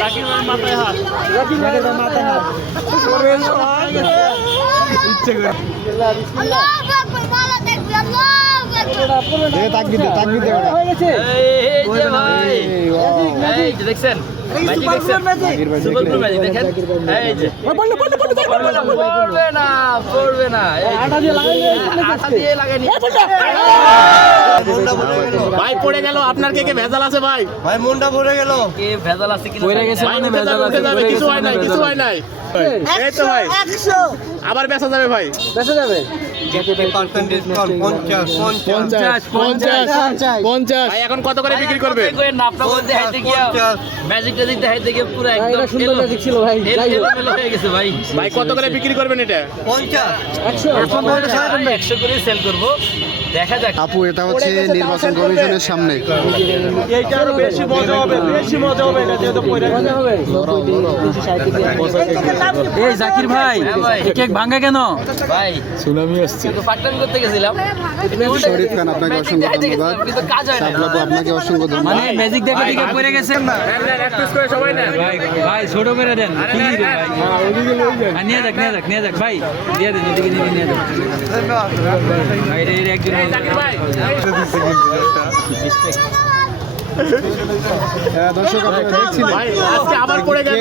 জাকির ভাই মাথায় হাত। ইচ্ছে করে দেখছেন ভাই পড়ে গেল। আপনার কে কে ভেজাল আছে ভাই? ভাই মনটা ভরে গেল। কে ভেজাল আছে কিনা পড়ে গেছে মানে ভেজাল আছে, কিছু হয় নাই, কিছু হয় নাই। এই তো ভাই আবার বেচা যাবে ভাই। বেঁচে যাবে। 50% ডিসকাউন্ট 50 50 ভাই এখন কত করে বিক্রি করবে? ম্যাজিক ট্যাজিক দেখাইতে গিয়ে পুরো একদম সুন্দর ম্যাজিক ছিল ভাই। এলোমেলো হয়ে গেছে ভাই। ভাই কত করে বিক্রি করবেন এটা? 50 100 করে সেল করব, দেখা যাক। আপু এটা হচ্ছে নির্বাচন কমিশনের সামনে। এইটা আরো বেশি মজা হবে, বেশি মজা হবে এটা যেহেতু পয়রা মজা হবে। এই জাকির ভাই, হ্যাঁ ভাই। এই কেক ভাঙা কেন? ভাই সুনামি আসছে। কিন্তু পাকটামি করতে গেছিলাম, শরীফ খান আপনাকে অসংখ্য ধন্যবাদ। কিন্তু কাজ হয় না। সাবলাবু আপনাকে অসংখ্য মানে ধন্যবাদ। ম্যাজিক দেখে দেখে পড়ে গেছে। এক পিস করে সবাই নেন। ভাই ভাই ছোট করে দেন। কি রে ভাই? হ্যাঁ, নিয়ে যাক ভাই, দিয়ে দেন, এদিকে নিয়ে যান ভাই। এর একজন জাকির ভাই দর্শক আপনারা দেখছিলেন ভাই আজকে আবার পড়ে গেল।